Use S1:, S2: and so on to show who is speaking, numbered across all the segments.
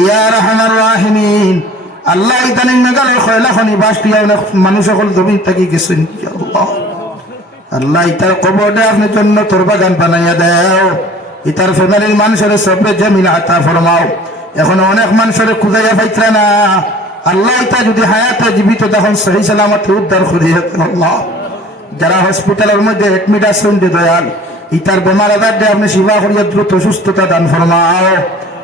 S1: ইয়া রহমান রাহিমিন। আল্লাহ ইদানিং মেঘালয় খয়লা খনি বাস দিয়া অনেক মানুষ সকল জমিন থাকি গেছেন। আল্লাহ ইতার কবরটা আপনি জন্য তোর বাগান বানাইয়া দেও। ইতার ফ্যামিলির মানুষের সবে জমিন আতা ফরমাও। এখন অনেক মানুষের খুদাইয়া পাইতরা না। আল্লাহ ইতা যদি হায়াতে জীবিত তখন সহি সালামতে উদ্ধার করিয়া আল্লাহ। যারা হসপিটালের মধ্যে এডমিট আছেন দয়াল, ইতার বেমার দিয়ে আপনি সেবা করিয়া দ্রুত সুস্থতা দান ফরমাও।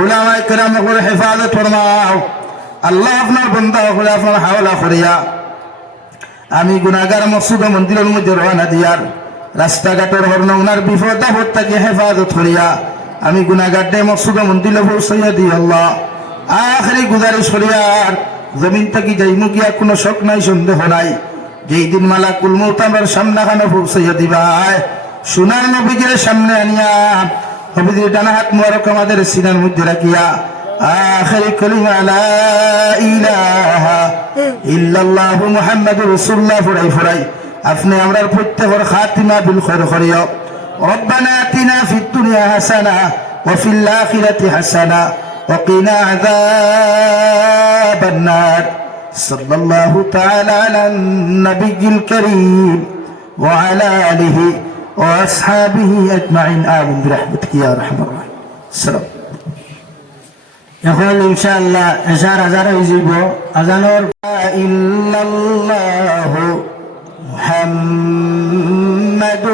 S1: উলামাই কেরামকর হেফাজত ফরমাও। আল্লাহ আপনার বন্ধা হলে আপনার হাওলা করিয়া। আমি গুনাগার মসুদ মন্দিরের মধ্যে রওনা দিয়ার। রাস্তাঘাটের হর্ণ উনার বিপদ আপদ তাকে হেফাজত করিয়া। আমি গুনাগার ডে মসুদ মন্দিরে পৌঁছাইয়া দিই আল্লাহ। আখরি গুজারিশ করিয়ার জমিন থেকে যাইমু গিয়া কোনো শখ নাই, সন্দেহ নাই। যেই দিন মালা কুলমৌত আমার সামনা খানে পৌঁছাইয়া দিবাই সোনার নবীজির সামনে আনিয়া নবীজির ডানা হাত মুবারক আমাদের সিনার মধ্যে রাখিয়া আখরি কলিমা লা ইলাহা ইল্লাল্লাহু মুহাম্মাদুর রাসূলুল্লাহ ফরাই ফরাই আপনি আমরার প্রত্যেকের খাতিমা বিল খৈর করিও ربنا آتنا في الدنيا حسنة وفي الآخرة حسنة وقنا عذاب النار صلى الله تعالى على النبي الكريم وعلى آله وأصحابه أجمعين آمين برحمتك يا أرحم الراحمين السلام
S2: এখন ইনশাআল্লাহ এশার হাজার হয়ে যাব আজানোর
S1: إلا الله محمد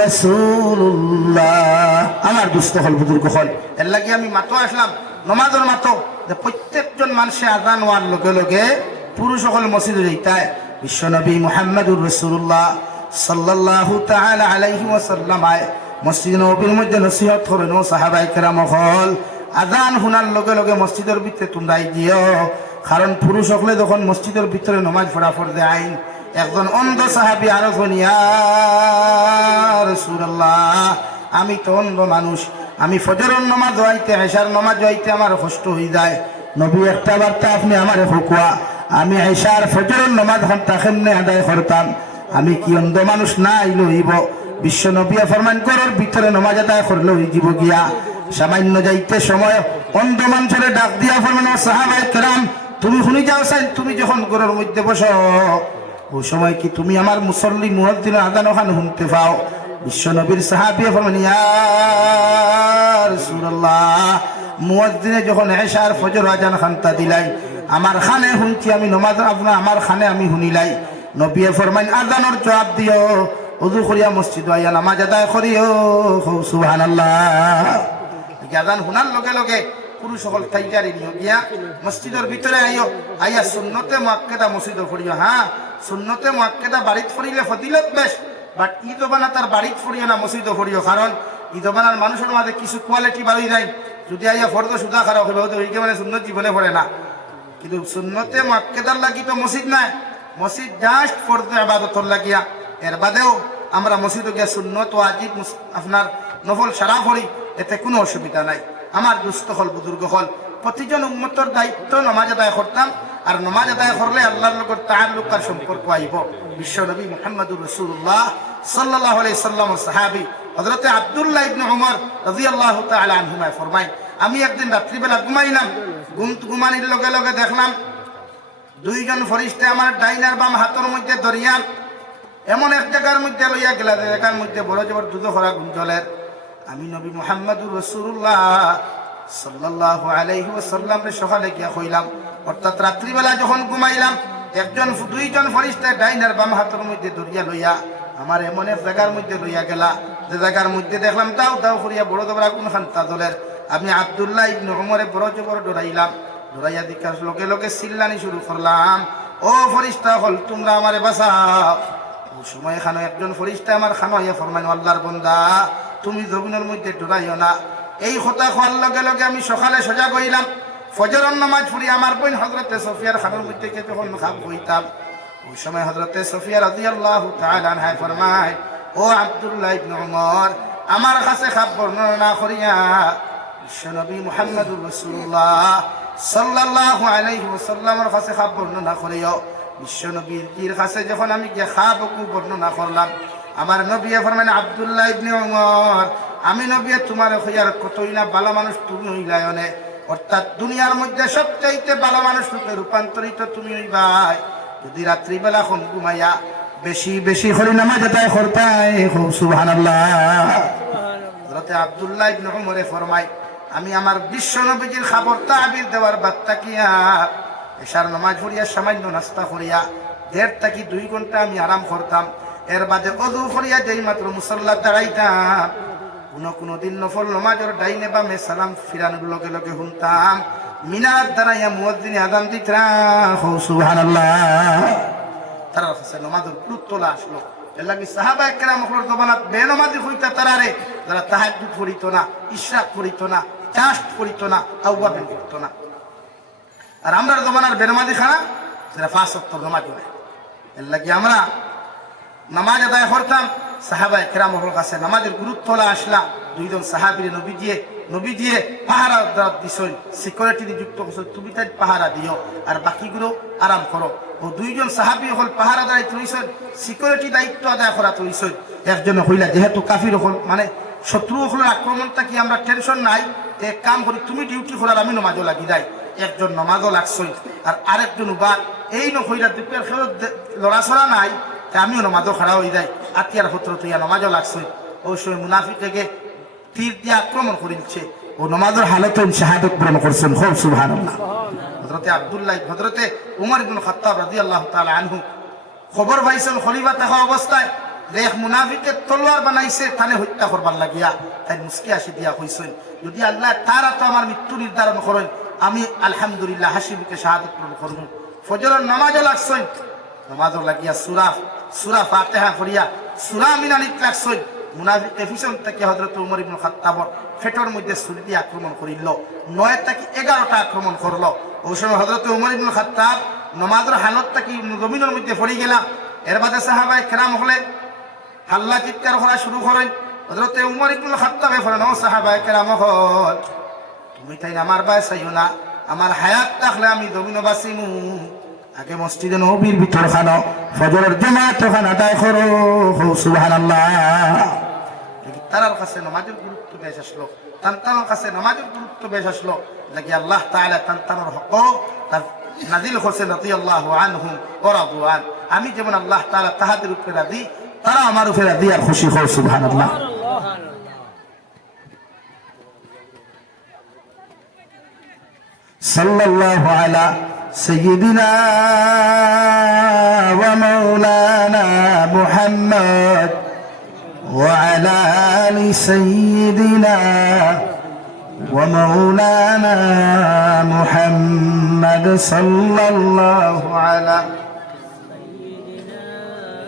S1: رسول الله আমার দুস্থ হল বুজুর্গ হল এর লাগে আমি মাতো আসলাম নমাজের মাতো যে প্রত্যেকজন মানুষে আজান হওয়ার লগে লগে পুরুষ সকল মসজিদে যাইতায় বিশ্বনবী মুহাম্মদুর রসুল্লাহ সাল্লাল্লাহু তাআলা আলাইহি ওয়াসাল্লাম আয়, মসজিদ নবীর মধ্যে নসিহত করেন ও সাহাবাই কেরাম হল আজান শুনার লগে লগে মসজিদের ভিতরে তোমরাই দিও। কারণ পুরুষ সকলে যখন মসজিদের ভিতরে নমাজ পড়া পড়তে আইন, একজন অন্ধ সাহাবি আরও রসুল্লাহ আমি তো অন্ধ মানুষ, আমি ফজরের নমাজ হইতে এশার নমাজ হইতে আমার কষ্ট হয়ে যায়। নবী একটা বার্তা আপনি আমারে ফুকুয়া আমি এশার ফজরের নমাজ ঘণ্টা কেমনে আদায় করতাম? আমি কি অন্ধ মানুষ? না আইলো হইব বিশ্ব নবিয়া ফরমান করার ভিতরে নমাজ আদায় করলে হই যাব গিয়া। সামান্য যাইতে সময় অন্ধ মানুষের ডাক দিয়া ফরমান সাহাবাই কেরাম, তুমি শুনি যাও চাই তুমি যখন ঘরের মধ্যে বসো, ওই সময় কি তুমি আমার মুসল্লি মুহদ্দিন আদান ওখানে শুনতে পাও? বিশ্ব নবীর সাহাবিয়া ফরমান ইয়া রাসূলুল্লাহ, মুয়াজ্জিনে যখন এশার ফজর আজান খান্তা দিলাই, আমার খানে শুনছি আমি নমাজ, আপনার আমার খানে আমি শুনিলাই। নবিয়ে ফরমাইন, আজানোর জবাব দিও। উদু করিয়া মসজিদ আইয়া নামাজ আদায় করিও। সুবহানাল্লাহ। আজান শুনার লগে লগে পুরুষ সকল তাইজারি নিও গিয়া মসজিদের ভিতরে আইও। আইয়া সুন্নতে মুআক্কাদা মসজিদে পড়িও হ্যাঁ। সুন্নতে মুআক্কাদা বাড়িত পড়িলে ফদিলত বেশ, বাট ঈদ বানা তার বাড়িত পড়িও না, মসজিদে পড়িও। কারণ ঈদ বানার মানুষের মাঝে কিছু কোয়ালিটি বাড়ি নাই। যদি আইয়া ফর্দ সুদা খারাপ হবে হয়তো ওইকে মানে সুন্নত জীবনে পড়ে না। কিন্তু সুন্নতে মুআক্কাদার লাগি তো মসজিদ নাই। মসজিদ জাস্ট ফর্দ ইবাদতর লাগিয়া। এর বাদেও আমরা মসজিদে গিয়া সুন্নত ও আজিব আপনার নফল সারা পড়ি, এতে কোনো অসুবিধা নাই। আমার দুস্থ হল, বুজুর্গ হল। প্রতিজন উন্মতর দায়িত্ব নমাজ আদায় করতাম, আর নমাজ আদায় করলে আল্লাহর লগত তাল্লুক আর সম্পর্ক আইব। বিশ্ব নবী মুহাম্মদুর রসুল্লাহ সাল্লাহ আলাইহি সাল্লাম সাহাবী হযরতে আব্দুল্লাহ ইবনে উমর রাদিয়াল্লাহু তাআলা আনহুমা ফরমায়, আমি একদিন রাত্রিবেলা ঘুমাইলাম ঘুম ঘুমানির লগে লগে দেখলাম দুইজন ফরিস্তে আমার ডাইনার বাম হাতের মধ্যে দরিয়ান এমন এক জায়গার মধ্যে লইয়া গেলা জায়গার মধ্যে বড় জবর দুধ খরা গুঞ্জলের। আমি নবী মুহাম্মদুর রসুল্লাহ সাল্লাহ আলাইহি ওয়াসাল্লাম রে সকালে গিয়া কইলাম, অর্থাৎ রাত্রিবেলা যখন ঘুমাইলাম, একজন দুইজন ফরিস্তে ডাইনার বাম হাতের মধ্যে দরিয়া লইয়া আমার এমন এক জায়গার মধ্যে লইয়া গেলা। যে জায়গার মধ্যে দেখলাম তাও তাও করিয়া বড় দবরা কোন খান্তা দলের আমি আব্দুল্লাহ ইবনে উমরে বড় জবর ডরাইলাম। ডরাইয়া দিকার লগে লগে চিল্লানি শুরু করলাম। ও ফরিস্তা, হল তোমরা আমারে বাঁচাও। ও সময় খানো একজন ফরিস্তা আমার খানো ইয়া আল্লাহর বন্দা, তুমি জমিনের মধ্যে ডরাইও না। এই কথা খোয়ার লগে লগে আমি সকালে সজাগ হইলাম ফজর নামাজ পড়ি আমার বোন হজরতে সফিয়ার খানের মধ্যে কে যখন খাম হইতাম ওই সময় হজরতে সফিয়া রাদিয়াল্লাহু তাআলা আনহা ফরমায়, ও আব্দুল্লাহ ইবনে ওমর আমার কাছে খাপ বর্ণনা করিয়া বিশ্বনবী মুহাম্মদুর রাসূলুল্লাহ সাল্লাল্লাহু আলাইহি ওয়াসাল্লামের কাছে খাপ বর্ণনা করিও। বিশ্বনবীর কাছে যখন আমি গিয়ে খাবকু বর্ণনা করলাম, আমার নবী ফরমান আব্দুল্লাহ ইবনে ওমর আমি নবী তোমার হইয়ার কতই না ভালো মানুষ তুমি হইলায়নে অর্থাৎ দুনিয়ার মধ্যে সবচাইতে ভালো মানুষ রূপে রূপান্তরিত তুমি হইবাই। যদি রাত্রিবেলা খন ঘুমাইয়া বেশি বেশি করে নামাজ আদায় করতাই, খুব সুবহানাল্লাহ। হযরতে আব্দুল্লাহ ইবনে ওমরে ফরমায় আমি আমার বিশ্ব নবীজির খবর তাবির দেওয়ার বার্তা কিয়া এশার নমাজ পড়িয়া সামান্য নাস্তা করিয়া দেড় থাকি দুই ঘণ্টা আমি আরাম করতাম। এর বাদে অদু করিয়া যেই মাত্র মুসল্লা দাঁড়াইতাম। কোনো কোনো দিন নফল নমাজের ডাইনে বামে সালাম ফিরানোর লগে লগে শুনতাম, মিনার দাঁড়াইয়া মুয়াজ্জিনে আদান দিতরা তারা কাছে নমাজের গুরুত্ব আসলো। এর লাগি সাহাবা একরাম হলোর জমানাত বেনমাজি হইতা তারারে, যারা তাহাজ্জুদ না, ইশরাক করিত না চাষ করিত না, তাওবা আউয়াবেন করত না। আর আমরা জমানার বেনমাজি খানা, যারা পাঁচ সপ্তাহ নমাজ পড়ে এর লাগি আমরা নামাজ আদায় করতাম সাহাবা একরাম হল কাছে নামাজের গুরুত্ব হলা আসলা দুইজন সাহাবিরে নবী দিয়ে নবী দিয়ে পাহারা দিছই সিকিউরিটি যুক্ত করছ, তুমি তাই পাহারা দিও, আর বাকিগুলো আরাম করো। ও দুইজন সাহাবি হল পাহারা দায়িত্ব হইছেন সিকিউরিটি দায়িত্ব আদায় করা তো হইছেন একজন হইলা যেহেতু কাফির হল মানে শত্রু হলের আক্রমণটা কি আমরা টেনশন নাই এক কাম করি, তুমি ডিউটি করার আমি নমাজও লাগি যাই। একজন নমাজও লাগছই। আর আরেকজন উবার এই নহইলা দুপের খেয়ে লড়াছড়া নাই আমিও নমাজও খাড়া হয়ে যাই। আতিয়ার পুত্র তুইয়া নমাজও লাগছই। ওই সময় মুনাফিকে তীর দিয়ে আক্রমণ করে দিচ্ছে ও নমাজের হালতে শাহাদত গ্রহণ করছেন। খুব সুবহানাল্লাহ। হযরতে আব্দুল্লাহ হযরতে উমর ইবনে খাত্তাব রাদিয়াল্লাহু তাআলা আনহু খবর পাইছেন খলিফা থাকা অবস্থায়। যে এক মুনাফিকে তলোয়ার বানাইছে তানে হত্যা করবার লাগিয়া। তাই মুসকি আসি দিয়া কইছেন, যদি আল্লাহ তারা তো আমার মৃত্যু নির্ধারণ করেন, আমি আলহামদুলিল্লাহ হাসিবুকে শাহাদত গ্রহণ করব। ফজরের নামাজও লাগছেন। নামাজও লাগিয়া সুরা সুরা ফাতেহা করিয়া সুরা মিনালিত লাগছেন। মুনাফিক এফিসন থেকে হজরত উমর ইবনে খাত্তাবর ফেটর মধ্যে ছুরি দিয়ে আক্রমণ করিল। নয় থেকে এগারোটা আক্রমণ করল। ওই সময় হজরত উমর ইবনে খাত্তাব নমাজের হালত থেকে জমিনের মধ্যে পড়ে গেলাম। এর বাদে সাহাবাই কেরাম হলে হাল্লা চিৎকার করা শুরু করেন হজরত উমর ইবনে খাত্তাবে ফলে ও সাহাবাই কেরাম তুমি তাই আমার বাই চাইও না। আমার হায়াত থাকলে আমি জমিন বাঁচিমু। আগে মসজিদে নবীর ভিতর খানো, ফজরের জমাত খান আদায় করো। সুবহানাল্লাহ। তারার কাছে নামাজের গুরুত্ব বেশ আসলো, তান্তানোর কাছে নামাজের গুরুত্ব বেশ আসলো, নাকি আল্লাহ তাআলা তান্তানোর হক তার নাজিল হোসেন রাদিয়াল্লাহু আনহুম ওয়া রাদু আন আমি যেমন আল্লাহ তাআলা তাহাদের উপরে রাজি তারা আমার উপরে রাজি আর খুশি হও সুবহানাল্লাহ صلى الله على سيدنا ومولانا محمد وعلى آل سيدنا ومولانا محمد صلى الله على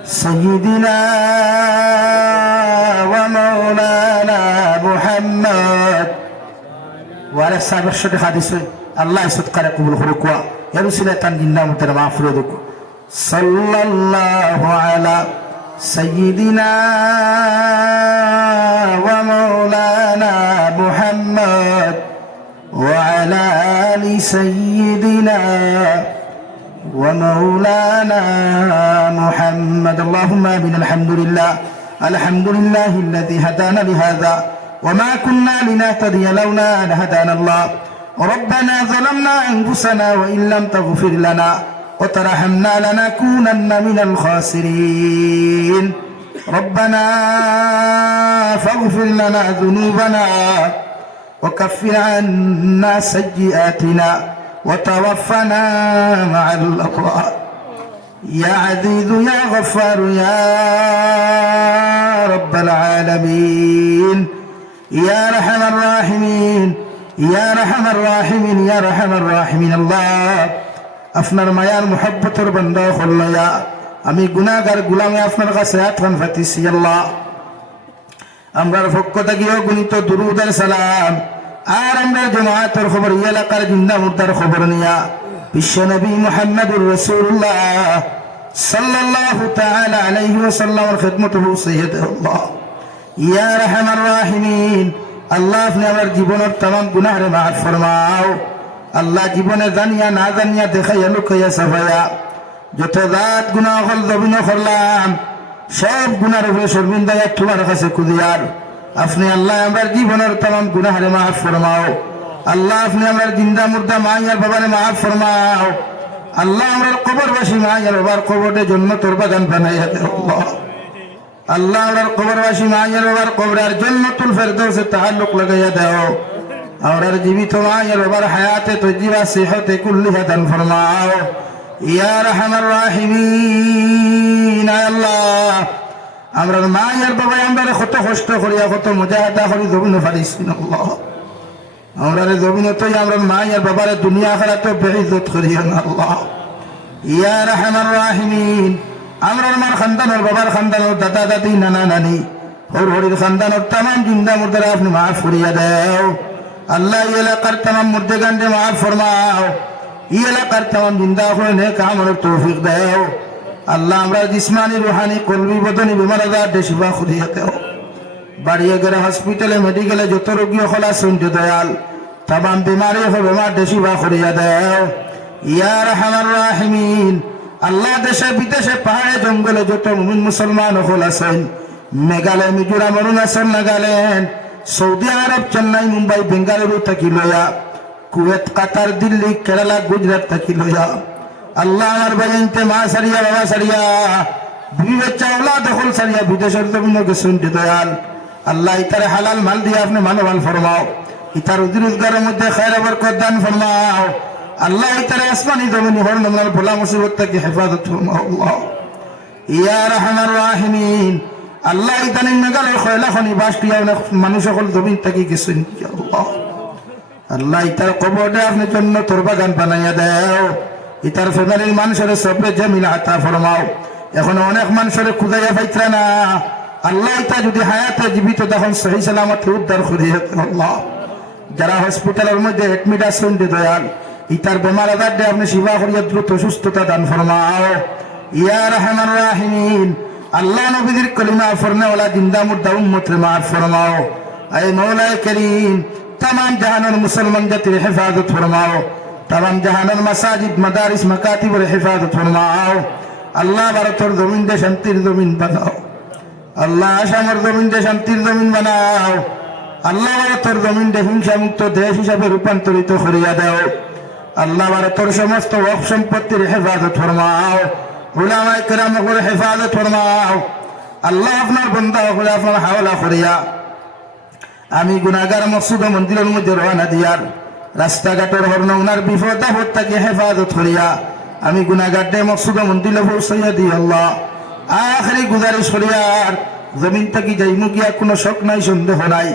S1: سيدنا ومولانا محمد وعلى السابق الشيخ حديث الله يصدق قبول خلقوا يا رسول تنجينا متنا معفرودك صلى الله على سيدنا ومولانا محمد وعلى آل سيدنا ومولانا محمد اللهم آمين الحمد لله الحمد لله الذي هدانا لهذا وما كنا لنهتدي لولا أن هدانا الله. ربنا ظلمنا أنفسنا وإن لم تغفر لنا وترحمنا لنكونن من الخاسرين. ربنا فاغفر لنا ذنوبنا وكفر عنا سيئاتنا وتوفنا مع الأبرار. يا عزيز يا غفار يا رب العالمين يا رحم الراحمين يا رحم الراحمين يا رحم الراحمين الله আপনার মায়ার মোহব্বতের বন্ধ হল্লয়া আমি গুনাগার গুলামে আপনার কাছে আটকান ফাতিছি আল্লাহ আমরার পক্ষ থেকেও গুণিত দুরুদের সালাম আর আমরা জমাতের খবর এই এলাকার জিন্দা মুদ্রার খবর নিয়া বিশ্ব নবী মোহাম্মদুর রসুল্লাহ সাল্লাল্লাহু তাআলা আলাইহি ওয়াসাল্লামের খিদমত পৌঁছাইয়ে দেও আল্লাহ ইয়া রহমান রাহিমিন, আল্লাহ আপনি আমার জীবনের তাম গুনাহরে মাফ ফরমাও। আল্লাহ জীবনে জানিয়া না জানিয়া দেখাইয়া লুকাইয়া সাফাইয়া, যত রাত গুনাহ হল দবিন করলাম, সব গুনার উপরে শর্মিন্দায় তোমার কাছে কুদিয়ার। আপনি আল্লাহ আমার জীবনের তাম গুনাহরে মাফ ফরমাও। আল্লাহ, আপনি আমার জিন্দা মুর্দা মাইয়ার বাবারে মাফ ফরমাও। আল্লাহ আমার কবরবাসী মাইয়ার বাবার কবরে জন্য তোর বাগান বানাইয়া আল্লাহ আমার কবরবাসী মাইয়ার বাবার কবরের জন্য তুল ফেরদৌসে তাহাল্লুক লাগাইয়া দাও। আমার জীবিত মাইয়ার বাবার হায়াতে তজিবা সেহতে কুল্লিহা দান ফরমাও। ইয়া রহমান রাহিমিন আল্লাহ। আমরা মাইয়ার বাবা আমরা কত কষ্ট করিয়া, কত মজাহাদা করি, জমিন পারিস আল্লাহ আমরা জমিনতই আমরা মাইয়ার বাবারে দুনিয়া খেলাতে বেইজত করিয়া না আল্লাহ। ইয়া রহমান রাহিমিন আমরা আমার খানদানোর বাবার খানদানোর দাদা, দাদি, নানা, নানি হর হরির খানদানোর তামাম জিন্দা মুর্দারে আপনি মাফ করিয়া দেও। আল্লাহ, এই এলাকার তামাম মুর্দে গান্ডে মাফ ফরমাও। এই এলাকার তামাম জিন্দা করে নে কামনের তৌফিক দেও। আল্লাহ, আমরা জিসমানি, রুহানি, কলবি, বদনি, বিমার আজার দেশিবা খুদিয়া দেও। বাড়িয়ে গেলে হসপিটালে মেডিকেলে যত রোগী হল আসুন দয়াল। তামাম বিমারি হবে বেমার দেশিবা করিয়া দেও। ইয়া রহমান রাহিমিন, আল্লাহ দেশে বিদেশে পাহাড়ে জঙ্গলে যত মুমিন মুসলমান হল আছেন, মেঘালয়, মিজোরাম, অরুণাচল নাগাল্যান্ড সৌদি আরব, চেন্নাই, মুম্বাই, বেঙ্গালুরু থাকি লয়া কুয়েত, কাতার, দিল্লি, কেরালা, গুজরাট থাকি লয়া আল্লাহ আমার বাজনতে মা সারিয়া, বাবা সারিয়া, বিবি দখল সারিয়া বিদেশের জমিন গেছেন দয়াল। আল্লাহ ইতারে হালাল মাল দিয়ে আপনি মানবাল ফরমাও। ইতার উদ্দিন উদ্গারের মধ্যে খায়ের বরকত দান ফরমাও। আল্লাহ ইতারে আসমানি জমিনি হর নমলার ভোলা মুসিবত থেকে হেফাজত ফরমাও ইয়া রহমান রাহিমিন। আল্লাহ ইতানি মেঘালয় খয়লা খনি বাস অনেক মানুষ সকল জমিন থেকে গেছেন আল্লাহ। আল্লাহ ইতার কবরটা আপনি জন্য তোর বাগান বানাইয়া দেও। ইতার ফ্যামিলির মানুষের সবরে জমিন আতা ফরমাও। এখন অনেক মানুষের খুদাইয়া পাইত্রা না। আল্লাহ ইতা যদি হায়াতে জীবিত তখন সহি সালামত উদ্ধার করিয়ে আল্লাহ। যারা হসপিটালের মধ্যে এডমিট আছেন দয়াল, ইতার বেমার আদার দে আপনি সেবা করিয়া দ্রুত সুস্থতা দান ফরমাও। ইয়া রহমান রাহিমিন, আল্লাহ নবীদের কলিমা ফরমেওয়ালা, জিন্দা মুর্দা উম্মতের মার ফরমাও। আই মৌলায় করিম তাম জাহানোর মুসলমান জাতির হেফাজত ফরমাও। তাম জাহানোর মাসাজিদ, মাদারিস, মাকাতিবর হেফাজত ফরমাও। আল্লাহ ভারতর জমিন দে শান্তির জমিন বানাও। আল্লাহ আসামর জমিন দে শান্তির জমিন বানাও। আল্লাহ ভারতের জমিন হিংসা মুক্ত দেশ হিসাবে রূপান্তরিত করিয়া দাও। আল্লাহ ভারতের সমস্ত ওয়াক সম্পত্তির হেফাজত ফরমাও। উলামায়ে কেরাম করে হেফাজত ফরমাও। আল্লাহ আপনার বন্ধা করে আপনার হাওলা করিয়া। আমি গুনাগার মসুদ মন্দিরের মধ্যে রওনা দিয়ার। রাস্তাঘাটের হর্ণ উনার বিপদ আপদ তাকে হেফাজত করিয়া। আমি গুনাগার ডে মসুদ মন্দিরে পৌঁছাইয়া দিই আল্লাহ। আখরি গুজারিশ করিয়ার। জমিন থাকি যাইমু গিয়া কোনো শখ নাই, সন্দেহ নাই।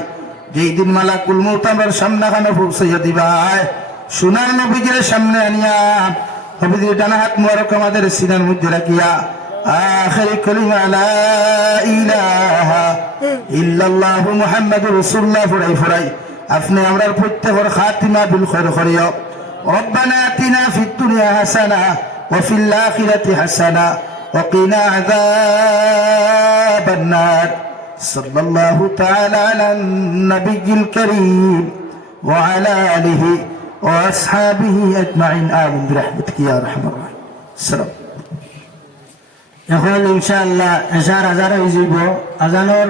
S1: যেই দিন মালা কুলমৌত আমার সামনা খানে পৌঁছাইয়া দিবাই সোনার নবীজির সামনে আনিয়া নবীজির ডানা হাত মুবারক আমাদের সিনার মধ্যে রাখিয়া آخر كلمة لا إله إلا الله محمد رسول الله فرعي فرعي أفني أمر الفتح خاتمة بالخير خريو ربنا آتنا في الدنيا حسنة وفي الآخرة حسنة وقنا عذاب النار صلى الله تعالى على النبي الكريم وعلى آله وأصحابه أجمعين آمين برحمتك يا أرحم الراحمين السلام
S2: এখন ইনশাআল্লাহ এশার আজার হয়ে যাব আজানোর